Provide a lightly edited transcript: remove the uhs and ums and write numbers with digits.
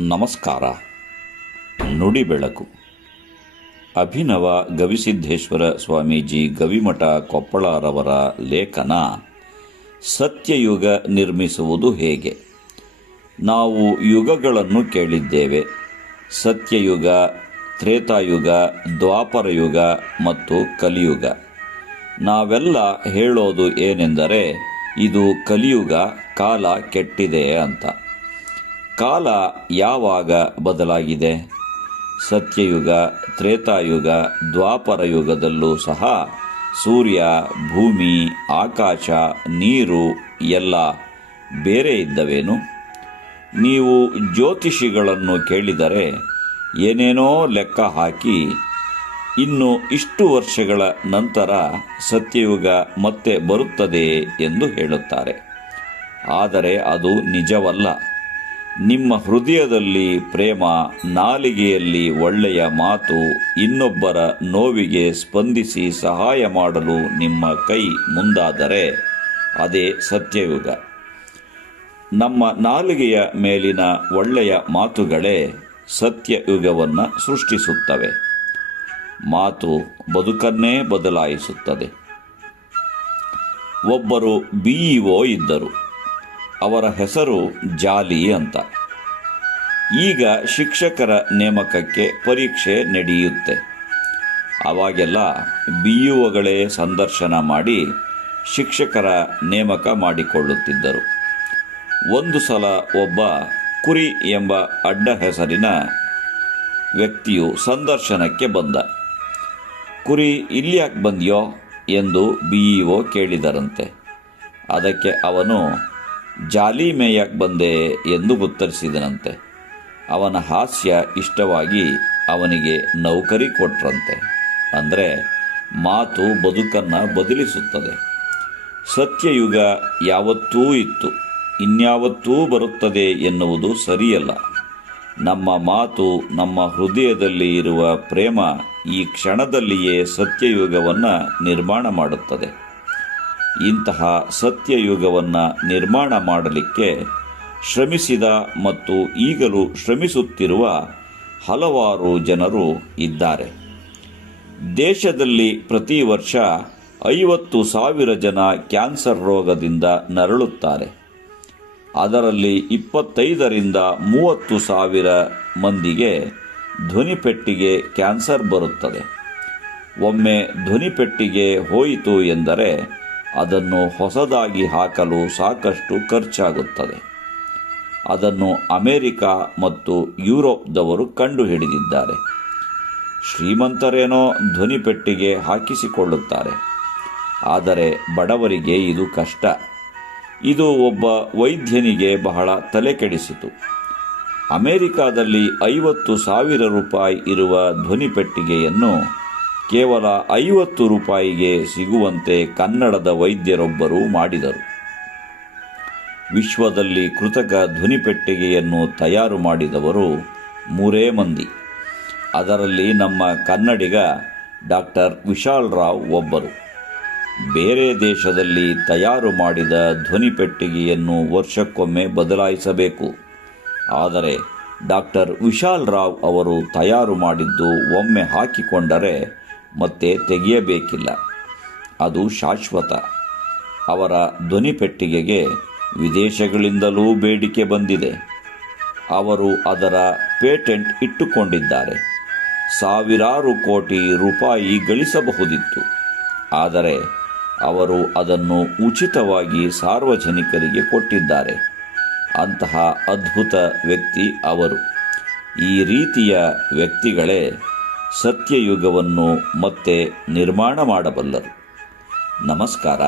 ನಮಸ್ಕಾರ. ನುಡಿ ಬೆಳಕು. ಅಭಿನವ ಗವಿಸಿದ್ದೇಶ್ವರ ಸ್ವಾಮೀಜಿ ಗವಿಮಠ ಕೊಪ್ಪಳರವರ ಲೇಖನ ಸತ್ಯಯುಗ ನಿರ್ಮಿಸುವುದು ಹೇಗೆ. ನಾವು ಯುಗಗಳನ್ನು ಕೇಳಿದ್ದೇವೆ. ಸತ್ಯಯುಗ, ತ್ರೇತಾಯುಗ, ದ್ವಾಪರಯುಗ ಮತ್ತು ಕಲಿಯುಗ. ನಾವೆಲ್ಲ ಹೇಳೋದು ಏನೆಂದರೆ ಇದು ಕಲಿಯುಗ, ಕಾಲ ಕೆಟ್ಟಿದೆ ಅಂತ. ಕಾಲ ಯಾವಾಗ ಬದಲಾಗಿದೆ? ಸತ್ಯಯುಗ, ತ್ರೇತಾಯುಗ, ದ್ವಾಪರಯುಗದಲ್ಲೂ ಸಹ ಸೂರ್ಯ, ಭೂಮಿ, ಆಕಾಶ, ನೀರು ಎಲ್ಲ ಬೇರೆ ಇದ್ದವೇನು? ನೀವು ಜ್ಯೋತಿಷಿಗಳನ್ನು ಕೇಳಿದರೆ ಏನೇನೋ ಲೆಕ್ಕ ಹಾಕಿ ಇನ್ನು ಇಷ್ಟು ವರ್ಷಗಳ ನಂತರ ಸತ್ಯಯುಗ ಮತ್ತೆ ಬರುತ್ತದೆ ಎಂದು ಹೇಳುತ್ತಾರೆ. ಆದರೆ ಅದು ನಿಜವಲ್ಲ. ನಿಮ್ಮ ಹೃದಯದಲ್ಲಿ ಪ್ರೇಮ, ನಾಲಿಗೆಯಲ್ಲಿ ಒಳ್ಳೆಯ ಮಾತು, ಇನ್ನೊಬ್ಬರ ನೋವಿಗೆ ಸ್ಪಂದಿಸಿ ಸಹಾಯ ಮಾಡಲು ನಿಮ್ಮ ಕೈ ಮುಂದಾದರೆ ಅದೇ ಸತ್ಯಯುಗ. ನಮ್ಮ ನಾಲಿಗೆಯ ಮೇಲಿನ ಒಳ್ಳೆಯ ಮಾತುಗಳೇ ಸತ್ಯಯುಗವನ್ನು ಸೃಷ್ಟಿಸುತ್ತವೆ. ಮಾತು ಬದುಕನ್ನೇ ಬದಲಾಯಿಸುತ್ತದೆ. ಒಬ್ಬರು BEO ಇದ್ದರು. ಅವರ ಹೆಸರು ಜಾಲಿ ಅಂತ. ಈಗ ಶಿಕ್ಷಕರ ನೇಮಕಕ್ಕೆ ಪರೀಕ್ಷೆ ನಡೆಯುತ್ತೆ. ಅವಾಗೆಲ್ಲ BEOಗಳೇ ಸಂದರ್ಶನ ಮಾಡಿ ಶಿಕ್ಷಕರ ನೇಮಕ ಮಾಡಿಕೊಳ್ಳುತ್ತಿದ್ದರು. ಒಂದು ಸಲ ಒಬ್ಬ ಕುರಿ ಎಂಬ ಅಡ್ಡ ಹೆಸರಿನ ವ್ಯಕ್ತಿಯು ಸಂದರ್ಶನಕ್ಕೆ ಬಂದ. ಕುರಿ ಇಲ್ಯಾಕೆ ಬಂದ್ಯೋ ಎಂದು BEO ಕೇಳಿದರಂತೆ. ಅದಕ್ಕೆ ಅವನು ಜಾಲಿ ಮೇಯಕ್ಕೆ ಬಂದೆ ಎಂದು ಉತ್ತರಿಸಿದನಂತೆ. ಅವನ ಹಾಸ್ಯ ಇಷ್ಟವಾಗಿ ಅವನಿಗೆ ನೌಕರಿ ಕೊಟ್ರಂತೆ. ಅಂದರೆ ಮಾತು ಬದುಕನ್ನು ಬದಲಿಸುತ್ತದೆ. ಸತ್ಯಯುಗ ಯಾವತ್ತೂ ಇತ್ತು, ಇನ್ಯಾವತ್ತೂ ಬರುತ್ತದೆ ಎನ್ನುವುದು ಸರಿಯಲ್ಲ. ನಮ್ಮ ಮಾತು, ನಮ್ಮ ಹೃದಯದಲ್ಲಿ ಇರುವ ಪ್ರೇಮ ಈ ಕ್ಷಣದಲ್ಲಿಯೇ ಸತ್ಯಯುಗವನ್ನು ನಿರ್ಮಾಣ ಮಾಡುತ್ತದೆ. ಇಂತಹ ಸತ್ಯಯುಗವನ್ನು ನಿರ್ಮಾಣ ಮಾಡಲಿಕ್ಕೆ ಶ್ರಮಿಸಿದ ಮತ್ತು ಈಗಲೂ ಶ್ರಮಿಸುತ್ತಿರುವ ಹಲವಾರು ಜನರು ಇದ್ದಾರೆ. ದೇಶದಲ್ಲಿ ಪ್ರತಿ ವರ್ಷ 50,000 ಜನ ಕ್ಯಾನ್ಸರ್ ರೋಗದಿಂದ ನರಳುತ್ತಾರೆ. ಅದರಲ್ಲಿ 25,000 ರಿಂದ 30,000 ಮಂದಿಗೆ ಧ್ವನಿಪೆಟ್ಟಿಗೆ ಕ್ಯಾನ್ಸರ್ ಬರುತ್ತದೆ. ಒಮ್ಮೆ ಧ್ವನಿಪೆಟ್ಟಿಗೆ ಹೋಯಿತು ಎಂದರೆ ಅದನ್ನು ಹೊಸದಾಗಿ ಹಾಕಲು ಸಾಕಷ್ಟು ಖರ್ಚಾಗುತ್ತದೆ. ಅದನ್ನು ಅಮೆರಿಕ ಮತ್ತು ಯುರೋಪ್ದವರು ಕಂಡುಹಿಡಿದಿದ್ದಾರೆ. ಶ್ರೀಮಂತರೇನೋ ಧ್ವನಿಪೆಟ್ಟಿಗೆ ಹಾಕಿಸಿಕೊಳ್ಳುತ್ತಾರೆ. ಆದರೆ ಬಡವರಿಗೆ ಇದು ಕಷ್ಟ. ಇದು ಒಬ್ಬ ವೈದ್ಯನಿಗೆ ಬಹಳ ತಲೆಕೆಡಿಸಿತು. ಅಮೆರಿಕಾದಲ್ಲಿ 50,000 ರೂಪಾಯಿ ಇರುವ ಧ್ವನಿಪೆಟ್ಟಿಗೆಯನ್ನು ಕೇವಲ 50 ರೂಪಾಯಿಗೆ ಸಿಗುವಂತೆ ಕನ್ನಡದ ವೈದ್ಯರೊಬ್ಬರು ಮಾಡಿದರು. ವಿಶ್ವದಲ್ಲಿ ಕೃತಕ ಧ್ವನಿಪೆಟ್ಟಿಗೆಯನ್ನು ತಯಾರು ಮಾಡಿದವರು 3 ಮಂದಿ. ಅದರಲ್ಲಿ ನಮ್ಮ ಕನ್ನಡಿಗ ಡಾಕ್ಟರ್ ವಿಶಾಲ್ ರಾವ್ ಒಬ್ಬರು. ಬೇರೆ ದೇಶದಲ್ಲಿ ತಯಾರು ಮಾಡಿದ ಧ್ವನಿಪೆಟ್ಟಿಗೆಯನ್ನು ವರ್ಷಕ್ಕೊಮ್ಮೆ ಬದಲಾಯಿಸಬೇಕು. ಆದರೆ ಡಾಕ್ಟರ್ ವಿಶಾಲ್ ರಾವ್ ಅವರು ತಯಾರು ಮಾಡಿದ್ದು ಒಮ್ಮೆ ಹಾಕಿಕೊಂಡರೆ ಮತ್ತೆ ತೆಗೆಯಬೇಕಿಲ್ಲ. ಅದು ಶಾಶ್ವತ. ಅವರ ಧ್ವನಿಪೆಟ್ಟಿಗೆಗೆ ವಿದೇಶಗಳಿಂದಲೂ ಬೇಡಿಕೆ ಬಂದಿದೆ. ಅವರು ಅದರ ಪೇಟೆಂಟ್ ಇಟ್ಟುಕೊಂಡಿದ್ದಾರೆ. ಸಾವಿರಾರು ಕೋಟಿ ರೂಪಾಯಿ ಗಳಿಸಬಹುದಿತ್ತು. ಆದರೆ ಅವರು ಅದನ್ನು ಉಚಿತವಾಗಿ ಸಾರ್ವಜನಿಕರಿಗೆ ಕೊಟ್ಟಿದ್ದಾರೆ. ಅಂತಹ ಅದ್ಭುತ ವ್ಯಕ್ತಿ ಅವರು. ಈ ರೀತಿಯ ವ್ಯಕ್ತಿಗಳೇ ಸತ್ಯಯುಗವನ್ನು ಮತ್ತೆ ನಿರ್ಮಾಣ ಮಾಡಬಲ್ಲರು. ನಮಸ್ಕಾರ.